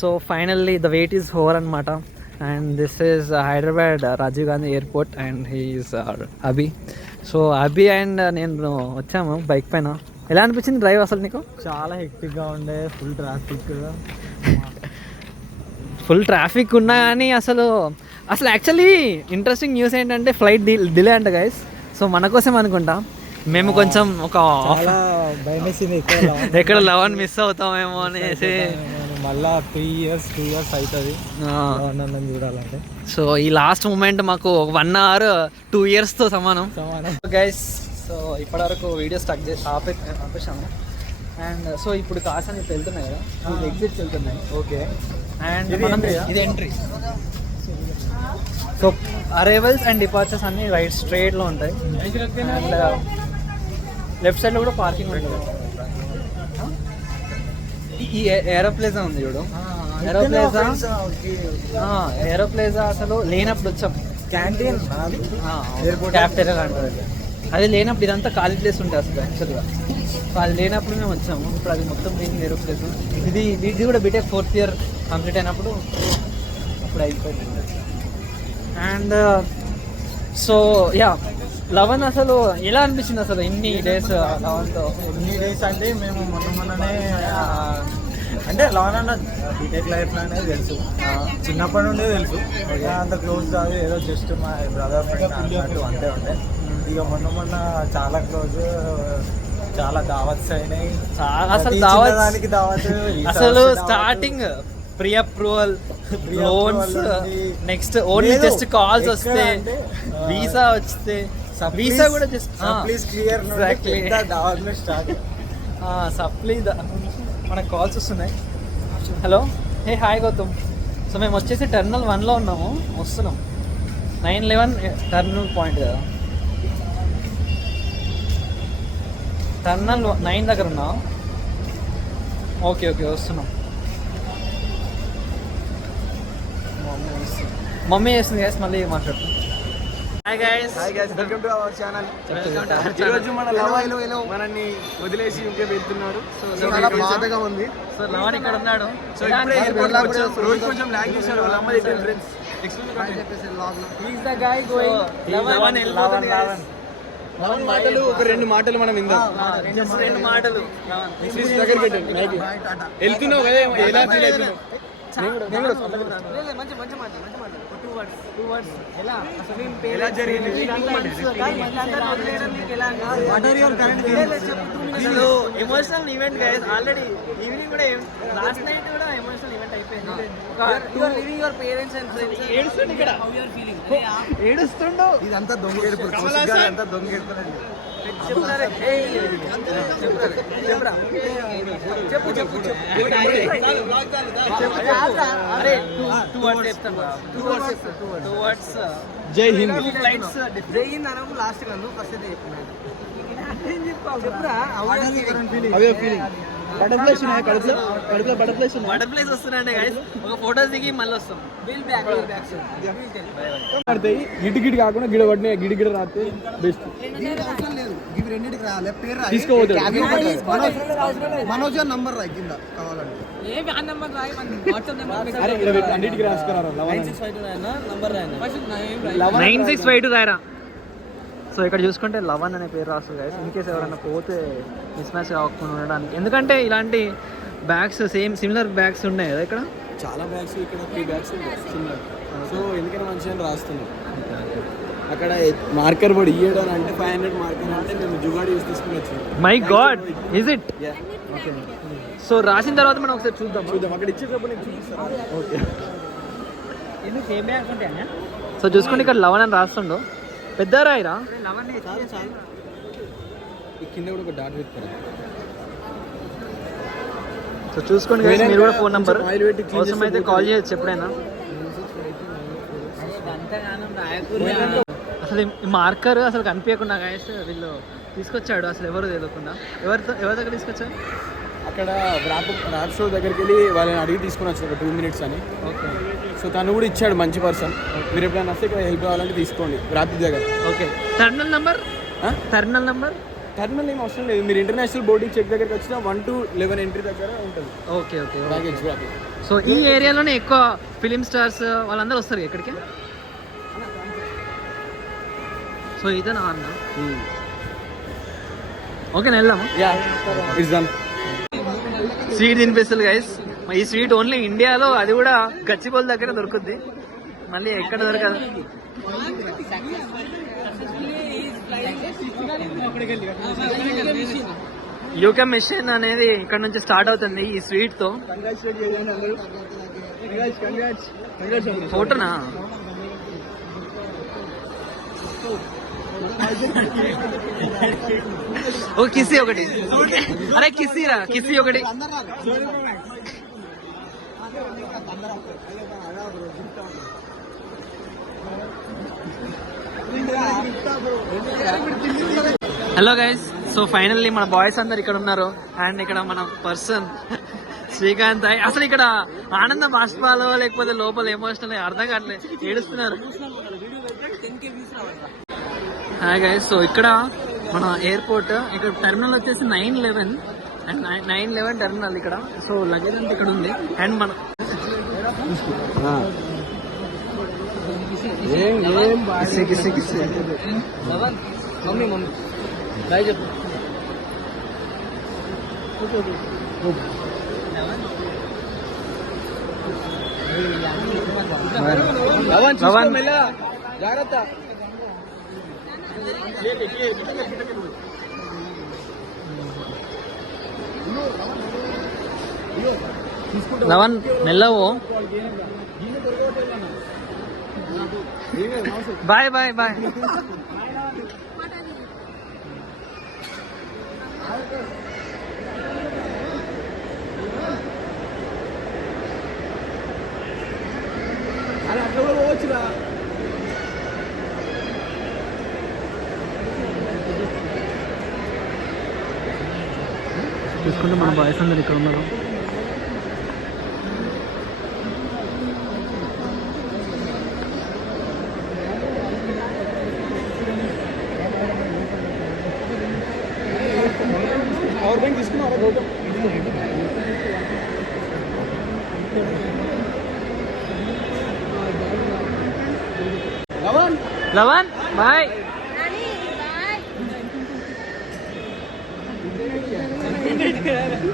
So finally the wait is over అనమాట. And this is Hyderabad Rajiv Gandhi airport and he is Abhi. So Abhi and నేను వచ్చాము bike పైన. ఎలా అనిపించింది డ్రైవ్ అసలు నీకు? చాలా హెక్టిక్గా ఉండే, ఫుల్ ట్రాఫిక్ ఉన్నా కానీ అసలు యాక్చువల్లీ ఇంట్రెస్టింగ్ న్యూస్ ఏంటంటే ఫ్లైట్ డిలే అంట గైస్. సో మన కోసం అనుకుంటా. మేము కొంచెం ఒక ఎక్కడ 11 మిస్ అవుతామేమో అనేసి మళ్ళా 2 years అవుతుంది చూడాలంటే. సో ఈ లాస్ట్ మూమెంట్ మాకు 1 hour 2 yearsతో సమానం గైస్. సో ఇప్పటివరకు వీడియో ఆపేసాము. అండ్ సో ఇప్పుడు కార్స్ అని వెళ్తున్నాయి కదా, ఎగ్జిట్స్ వెళ్తున్నాయి. ఓకే. అండ్ ఇది entry. So arrivals and departures అన్ని రైట్ స్ట్రైట్లో ఉంటాయి. అండ్ లెఫ్ట్ సైడ్లో కూడా పార్కింగ్ ఉంటుంది. ఈ ఏరోప్లేజా ఉంది చూడు, ఏరోప్లేజా అసలు లేనప్పుడు వచ్చాం. క్యాంటీన్ క్యాఫ్టేరియా అంటారు. అది లేనప్పుడు ఇదంతా ఖాళీ ప్లేస్ ఉంటుంది అసలు యాక్చువల్గా. అది లేనప్పుడు మేము వచ్చాము. ఇప్పుడు అది మొత్తం లేని ఏరోప్లేస్. ఇది కూడా బీటెక్ 4th year కంప్లీట్ అయినప్పుడు అప్పుడు అయిపోయింది. అండ్ సో యా 11 అసలు ఎలా అనిపించింది అసలు ఇన్ని డేస్ 11తో? ఎన్ని డేస్ అంటే మేము మొన్ననే అంటే 11 అన్న బీటెక్ లైఫ్లో అనేది తెలుసు, చిన్నప్పటి నుండే తెలుసు. అంత క్లోజ్ కాదు, ఏదో జస్ట్ మా బ్రదర్ ఫ్రెండ్ అన్నట్టు అంతే ఉండే. ఇక మొన్న చాలా క్లోజ్, చాలా దావత్స్ అయినాయి. అసలు దావత్ అసలు starting pre approval loans, next only just calls వస్తే, వీసా వస్తే, వీసా కూడా జస్ట్ ప్లీజ్ క్లియర్ స్టార్ట్ సప్లీ మనకు కాల్స్ వస్తున్నాయి. Hello, hey hi Gautam. So మేము వచ్చేసి టెర్మినల్ 1లో ఉన్నాము, వస్తున్నాం. 911 టెర్మినల్ పాయింట్ కదా, టెర్మినల్ 9 దగ్గర ఉన్నాం. ఓకే వస్తున్నాం. మమ్మీ చేస్తుంది గైస్, మళ్ళీ మాట్లాడుతాం. Hi guys, welcome to our channel. ఈరోజు మన లవ్ మనల్ని వదిలేసి ఇంకే వెళ్తున్నారు. చాలా బాధగా ఉంది. సో లవన్ ఇక్కడ ఉన్నాడు. సో ఇప్పుడే ఎయిర్పోర్ట్ వచ్చారు. రోజు కొంచెం ల్యాగ్ చేశాడు వాళ్ళ అమ్మ దగ్గర. ఫ్రెండ్స్ మాటలు ఒక 2 మాటలు మనం ఇందాం. 2 మాటలు వెళ్తున్నావు కదా, ఎలా ఫీల్ అవుతున్నావు? ఎలా జరిగింది? Emotional event guys. Already evening కూడా లాస్ట్ నైట్ కూడా ఎమోషనల్ ఈవెంట్ అయిపోయింది. ఏడుస్తుండో ఇదంతా దొంగ ఏడుపు, అంతా దొంగ ఏడుపు. జై హింద్. జై హింద్ అనకు లాస్ట్ కన్ను ఫస్ట్ చెప్తున్నాను. బటర్ఫ్లైస్ వస్తున్నాయండి గైస్. ఒక ఫోటో దిగి మళ్ళీ వస్తాం. గిడి కాకుండా గిడ పడిన గిడ రాస్తే బెస్ట్. తీసుకోవద్దు. మనోజ్ నంబర్ రా కింద కావాలంటే. అన్నిటికి రాసుకున్నారు. 9652 రాయరా. సో ఇక్కడ చూసుకుంటే 11 అనే పేరు రాస్తుంది గైస్. ఇన్ కేసు ఎవరైనా పోతే మిస్ మ్యాచ్ కాకుండా ఉండడానికి. ఎందుకంటే ఇలాంటి బ్యాగ్స్ సిమిలర్ బ్యాగ్స్ ఉన్నాయి కదా ఇక్కడ. చాలా బ్యాగ్స్ ఇక్కడ 3 బ్యాగ్స్ ఉన్నాయి సిమిలర్. సో ఎందుకంటే మంచిగా రాస్తున్నాం. అక్కడ మార్కర్ బోర్డు ఇయ్యడం అంటే 500 మార్కర్ అంటే మేము జుగాడి యూస్ తీసుకుని వచ్చాం. My God, is it? Okay. So రాసిన తర్వాత మనం ఒకసారి చూద్దాం. అక్కడ ఇచ్చేటప్పుడు నేను చూపిస్తాను. ఓకే. సో చూసుకుంటే ఇక్కడ 11 అని రాస్తుండో. పెద్ద రాయిరా. కింద కూడా ఒక డాట్ పెట్టారు. సో చూసుకోండి గైస్, మీరు కూడా ఫోన్ నెంబర్ అవసరమైతే కాల్ చేయొచ్చు ఎప్పుడైనా. అసలు ఈ మార్కర్ అసలు కనిపించకుండా గైస్ వీళ్ళు తీసుకొచ్చాడు. అసలు ఎవరు తెలియకుండా. ఎవరి దగ్గర తీసుకొచ్చారు? అక్కడ ర్యాప్ షో దగ్గరికి వెళ్ళి వాళ్ళని అడిగి తీసుకుని వచ్చారు ఒక 2 minutes అని. ఓకే. సో తను కూడా ఇచ్చాడు, మంచి పర్సన్. మీరు ఎప్పుడైనా వస్తే ఇక్కడ హెల్ప్ కావాలంటే తీసుకోండి ర్యాప్ దగ్గర. ఓకే. టర్మినల్ నెంబర్ టర్మినల్ ఏం అవసరం లేదు. మీరు ఇంటర్నేషనల్ బోర్డింగ్ చెక్ దగ్గరికి వచ్చిన 1 to 11 ఎంట్రీ దగ్గర ఉంటుంది okay okay baggage bag. So ఈ ఏరియాలోనే ఎక్కువ ఫిలిం స్టార్స్ వాళ్ళందరూ వస్తారు ఎక్కడికి. సో ఇదేనా అన్న? ఓకే వెళ్దాము. Yeah it's done. స్వీట్ తినిపిస్తుంది గైస్. ఈ స్వీట్ ఓన్లీ ఇండియాలో, అది కూడా గచ్చిబౌలి దగ్గర దొరుకుద్ది, మళ్ళీ ఎక్కడ దొరకదు. యూకే మిషన్ అనేది ఇక్కడ నుంచి స్టార్ట్ అవుతుంది ఈ స్వీట్ తో. ఫోటోనా? ఓ కిసి ఒకటి. అరే కిసిరా, కిసి ఒకటి. హలో గైస్, సో ఫైనల్లీ మన బాయ్స్ అందరు ఇక్కడ ఉన్నారు. అండ్ ఇక్కడ మన పర్సన్ శ్రీకాంత్. అసలు ఇక్కడ ఆనందం బాష్పాలో లేకపోతే లోపల ఎమోషనల్ అర్థం కావట్లేదు, ఏడుస్తున్నారు. హాయ్ గైస్, సో ఇక్కడ మన ఎయిర్పోర్ట్, ఇక్కడ టెర్మినల్ వచ్చేసి 911 అండ్ 911 టెర్మినల్ ఇక్కడ. సో లగేజ్ అంతా ఇక్కడ ఉంది. అండ్ మన మమ్మీ మమ్మీ బాయ్ చెప్పు. జాగ్రత్త. లవన్ మెల్లవు. Bye bye bye. అట్లా కూడా పోవచ్చురా. చూసుకుంటే మన బాయ్స్ అందరు ఇక్కడ ఉన్నారు. పవర్ బ్యాంక్ తీసుకున్నారా గౌతమ్? లవన్ లవన్ బాయ్. Bye.